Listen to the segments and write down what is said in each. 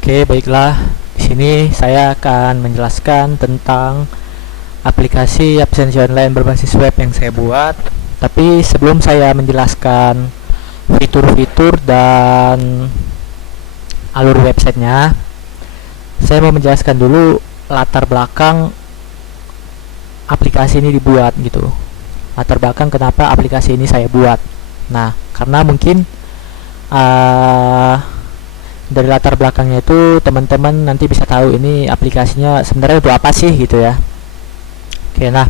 Oke, baiklah. Di sini saya akan menjelaskan tentang aplikasi absensi online berbasis web yang saya buat. Tapi sebelum saya menjelaskan fitur-fitur dan alur websitenya, saya mau menjelaskan dulu latar belakang aplikasi ini dibuat gitu. Latar belakang kenapa aplikasi ini saya buat. Nah, karena mungkin dari latar belakangnya itu teman-teman nanti bisa tahu ini aplikasinya sebenarnya untuk apa sih gitu ya. Oke, nah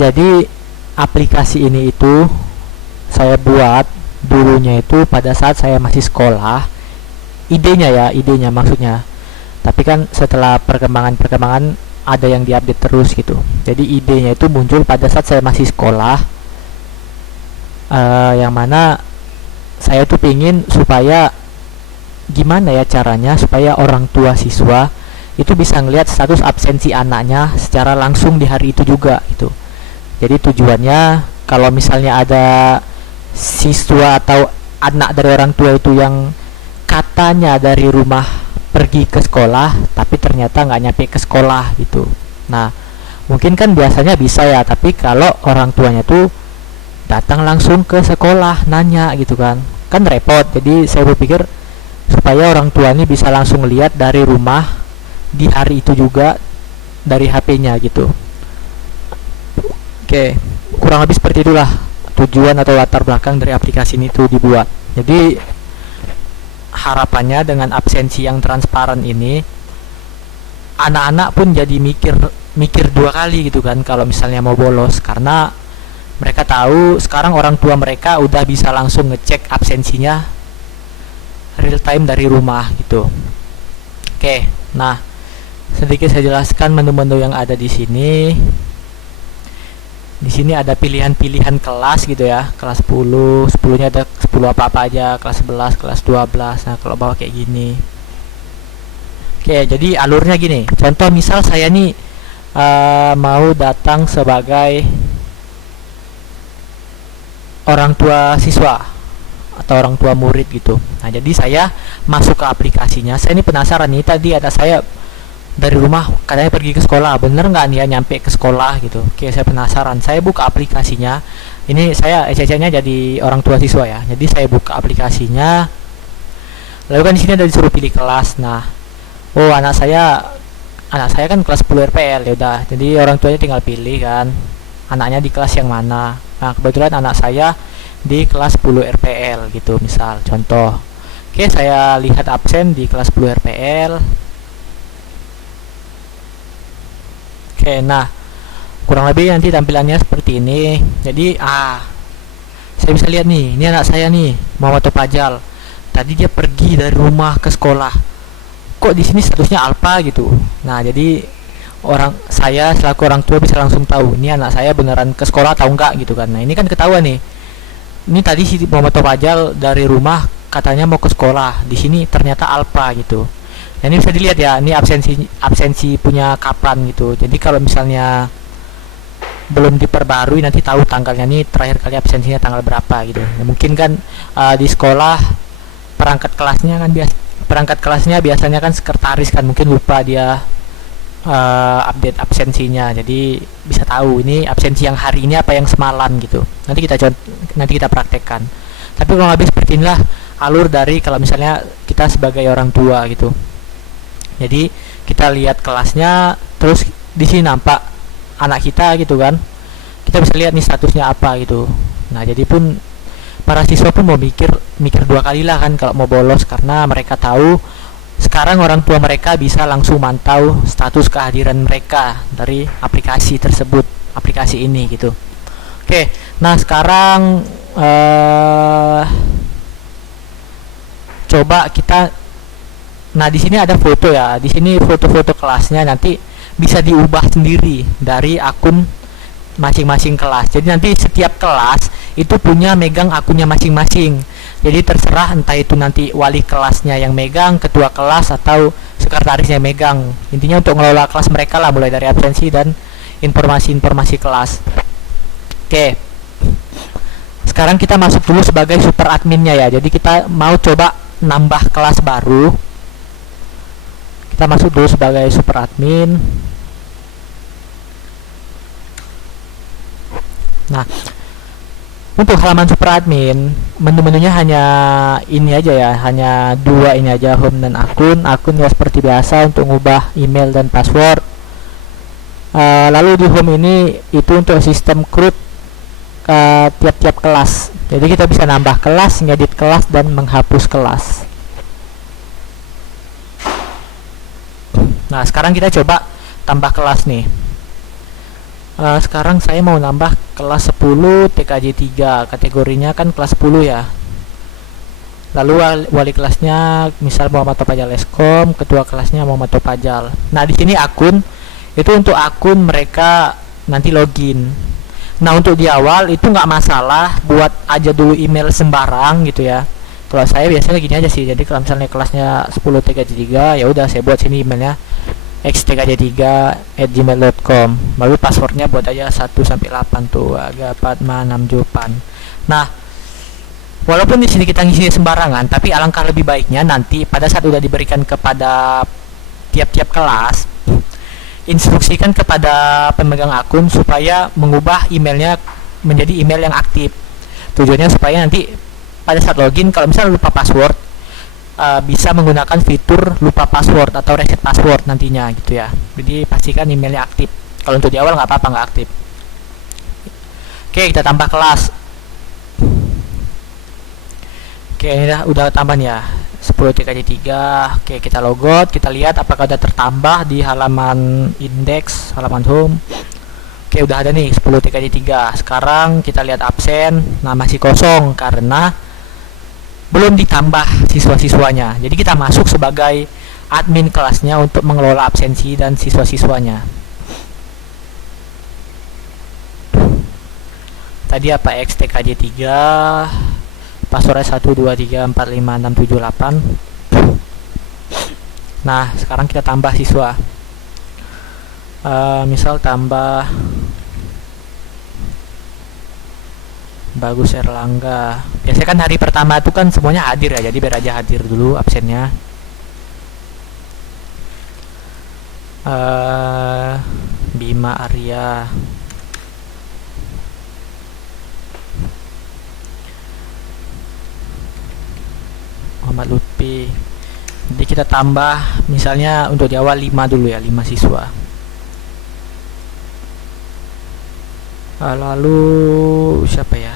jadi aplikasi ini itu saya buat dulunya itu pada saat saya masih sekolah. Idenya maksudnya. Tapi kan setelah perkembangan ada yang diupdate terus gitu. Jadi idenya itu muncul pada saat saya masih sekolah, yang mana saya tuh pingin supaya gimana ya caranya supaya orang tua siswa itu bisa ngelihat status absensi anaknya secara langsung di hari itu juga gitu. Jadi tujuannya kalau misalnya ada siswa atau anak dari orang tua itu yang katanya dari rumah pergi ke sekolah tapi ternyata nggak nyampe ke sekolah gitu. Nah, mungkin kan biasanya bisa ya, tapi kalau orang tuanya tuh datang langsung ke sekolah nanya gitu kan repot. Jadi saya berpikir supaya orang tua ini bisa langsung lihat dari rumah di hari itu juga dari HP-nya gitu. Oke, kurang lebih seperti itulah tujuan atau latar belakang dari aplikasi ini tuh dibuat. Jadi harapannya dengan absensi yang transparan ini, anak-anak pun jadi mikir dua kali gitu kan kalau misalnya mau bolos, karena mereka tahu sekarang orang tua mereka udah bisa langsung ngecek absensinya real time dari rumah gitu. Oke, nah sedikit saya jelaskan menu-menu yang ada di sini. Di sini ada pilihan-pilihan kelas gitu ya. Kelas 10, 10-nya ada 10 apa-apa aja, kelas 11, kelas 12. Nah, kalau bawah kayak gini. Oke, jadi alurnya gini. Contoh misal saya nih mau datang sebagai orang tua siswa atau orang tua murid gitu. Nah, jadi saya masuk ke aplikasinya. Saya ini penasaran nih, tadi ada saya dari rumah katanya pergi ke sekolah, bener nggak nih ya nyampe ke sekolah gitu. Oke, saya penasaran. Saya buka aplikasinya. Ini saya SCC-nya jadi orang tua siswa ya. Jadi saya buka aplikasinya. Lalu kan di sini ada disuruh pilih kelas. Nah, oh anak saya kan kelas 10 RPL ya udah. Jadi orang tuanya tinggal pilih kan anaknya di kelas yang mana. Nah, kebetulan anak saya di kelas 10 RPL gitu misal contoh. Oke, saya lihat absen di kelas 10 RPL. Oke, nah kurang lebih nanti tampilannya seperti ini. Jadi saya bisa lihat nih, ini anak saya nih Muhammad Topajal. Tadi dia pergi dari rumah ke sekolah. Kok di sini statusnya alpha gitu. Nah, jadi saya selaku orang tua bisa langsung tahu ini anak saya beneran ke sekolah atau enggak gitu kan. Nah, ini kan ketahuan nih. Ini tadi si Muhammad Topajal dari rumah katanya mau ke sekolah, di sini ternyata alpha gitu. Nah, ini bisa dilihat ya, ini absensi punya kapan gitu. Jadi kalau misalnya belum diperbarui nanti tahu tanggalnya nih terakhir kali absensinya tanggal berapa gitu. Nah, mungkin kan di sekolah perangkat kelasnya biasanya kan sekretaris kan, mungkin lupa dia update absensinya, jadi bisa tahu ini absensi yang hari ini apa yang semalam gitu. Nanti kita praktekkan. Tapi kalau habis seperti inilah alur dari kalau misalnya kita sebagai orang tua gitu. Jadi kita lihat kelasnya, terus di sini nampak anak kita gitu kan. Kita bisa lihat nih statusnya apa gitu. Nah, jadi pun para siswa pun mau mikir dua kali lah kan kalau mau bolos, karena mereka tahu sekarang orang tua mereka bisa langsung mantau status kehadiran mereka dari aplikasi tersebut, aplikasi ini gitu. Oke, nah sekarang coba kita, nah di sini ada foto ya, di sini foto-foto kelasnya nanti bisa diubah sendiri dari akun masing-masing kelas. Jadi nanti setiap kelas itu punya megang akunnya masing-masing. Jadi terserah entah itu nanti wali kelasnya yang megang, ketua kelas, atau sekretarisnya yang megang. Intinya untuk ngelola kelas mereka lah, mulai dari absensi dan informasi-informasi kelas. Oke, sekarang kita masuk dulu sebagai super adminnya ya. Jadi kita mau coba nambah kelas baru. Kita masuk dulu sebagai super admin. Nah, untuk halaman super admin, menu-menunya hanya ini aja ya, hanya dua ini aja, home dan akun. Akun ya seperti biasa untuk ngubah email dan password. Lalu di home ini itu untuk sistem CRUD tiap-tiap kelas. Jadi kita bisa nambah kelas, ngedit kelas, dan menghapus kelas. Nah, sekarang kita coba tambah kelas nih. Sekarang saya mau nambah kelas 10 TKJ 3, kategorinya kan kelas 10 ya. Lalu wali kelasnya misal Muhammad Topajal Eskom, ketua kelasnya Muhammad Topajal. Nah, di sini akun itu untuk akun mereka nanti login. Nah, untuk di awal itu nggak masalah, buat aja dulu email sembarang gitu ya. Kalau saya biasanya gini aja sih. Jadi kalau misalnya kelasnya 10 TKJ 3, ya udah saya buat sini emailnya xtkj3@gmail.com. Lalu passwordnya buat aja 1-8 tuh, agak 4567. Nah, walaupun di sini kita ngisi sembarangan, tapi alangkah lebih baiknya nanti pada saat udah diberikan kepada tiap-tiap kelas, instruksikan kepada pemegang akun supaya mengubah emailnya menjadi email yang aktif. Tujuannya supaya nanti pada saat login, kalau misalnya lupa password, bisa menggunakan fitur lupa password atau reset password nantinya gitu ya. Jadi pastikan emailnya aktif. Kalau untuk di awal nggak apa-apa nggak aktif. Oke, kita tambah kelas. Oke, ini udah tambah ya 10 TKJ 3. Oke, kita logout, kita lihat apakah udah tertambah di halaman indeks, halaman home. Oke, udah ada nih 10 TKJ 3. Sekarang kita lihat absen. Nah, masih kosong karena belum ditambah siswa-siswanya. Jadi kita masuk sebagai admin kelasnya untuk mengelola absensi dan siswa-siswanya. Tadi apa? xtkj 3, passwordnya 123456778. Nah, sekarang kita tambah siswa. Misal tambah Bagus Erlangga. Biasanya kan hari pertama itu kan semuanya hadir ya, jadi biar aja hadir dulu absennya. Bima Arya. Muhammad Lutfi. Jadi kita tambah misalnya untuk di awal 5 dulu ya, 5 siswa. Lalu siapa ya?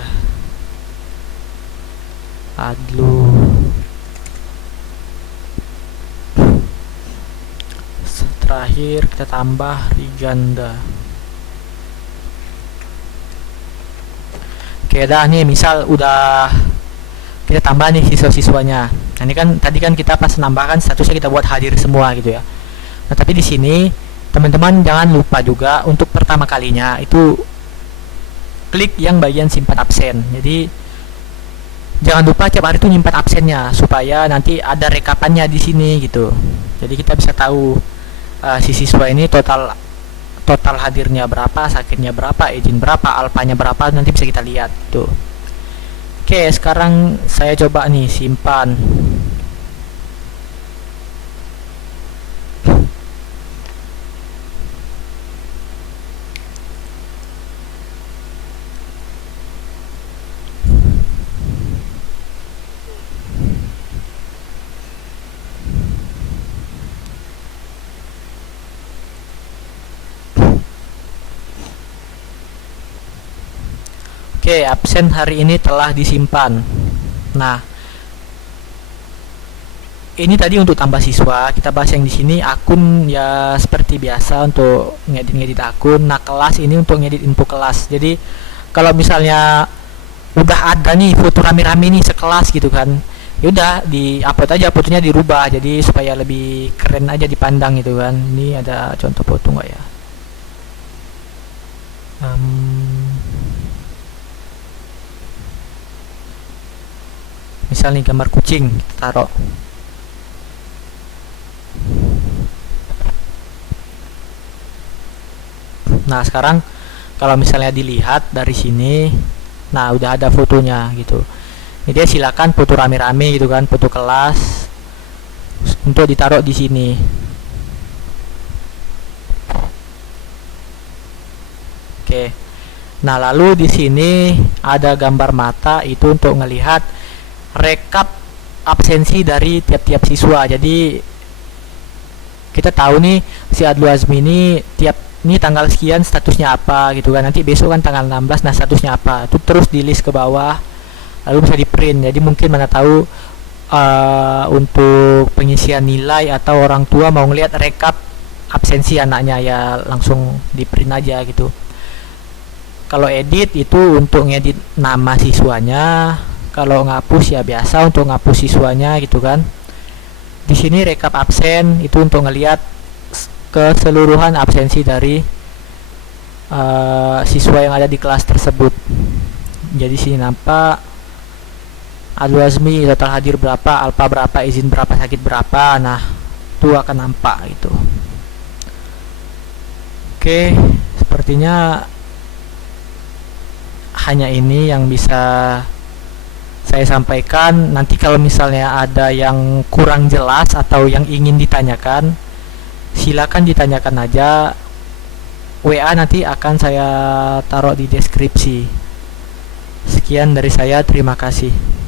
Adlu. Terakhir kita tambah Riganda. Oke dah nih, misal udah kita tambah nih siswa-siswanya. Nah, ini kan tadi kan kita pas nambahkan statusnya kita buat hadir semua gitu ya. Nah, tapi di sini teman-teman jangan lupa juga untuk pertama kalinya itu klik yang bagian simpan absen. Jadi jangan lupa tiap hari itu nyimpan absennya supaya nanti ada rekapannya di sini gitu. Jadi kita bisa tahu si siswa ini total hadirnya berapa, sakitnya berapa, izin berapa, alfanya berapa, nanti bisa kita lihat tuh. Oke, sekarang saya coba nih simpan. Oke, absen hari ini telah disimpan. Nah, ini tadi untuk tambah siswa. Kita bahas yang di sini akun ya seperti biasa untuk ngedit akun. Nah, kelas ini untuk ngedit info kelas. Jadi kalau misalnya udah ada nih foto rame-rame nih sekelas gitu kan, yaudah di upload aja, fotonya dirubah jadi supaya lebih keren aja dipandang gitu kan. Ini ada contoh foto nggak ya? Misal nih gambar kucing kita taruh. Nah, sekarang kalau misalnya dilihat dari sini, nah udah ada fotonya gitu. Jadi dia silakan foto rame-rame gitu kan, foto kelas untuk ditaruh di sini. Oke. Nah, lalu di sini ada gambar mata, itu untuk ngelihat rekap absensi dari tiap-tiap siswa. Jadi kita tahu nih si Adlu Azmi ini tanggal sekian statusnya apa gitu kan. Nanti besok kan tanggal 16, nah statusnya apa. Itu terus di list ke bawah lalu bisa di print. Jadi mungkin mana tahu untuk pengisian nilai atau orang tua mau ngelihat rekap absensi anaknya, ya langsung di print aja gitu. Kalau edit itu untuk ngedit nama siswanya, kalau ngapus ya biasa untuk ngapus siswanya gitu kan. Di sini rekap absen itu untuk ngelihat keseluruhan absensi dari siswa yang ada di kelas tersebut. Jadi sini nampak Adlu Azmi total hadir berapa, alfa berapa, izin berapa, sakit berapa. Nah, itu akan nampak gitu. Oke, sepertinya hanya ini yang bisa saya sampaikan. Nanti kalau misalnya ada yang kurang jelas atau yang ingin ditanyakan, silakan ditanyakan aja. WA nanti akan saya taruh di deskripsi. Sekian dari saya, terima kasih.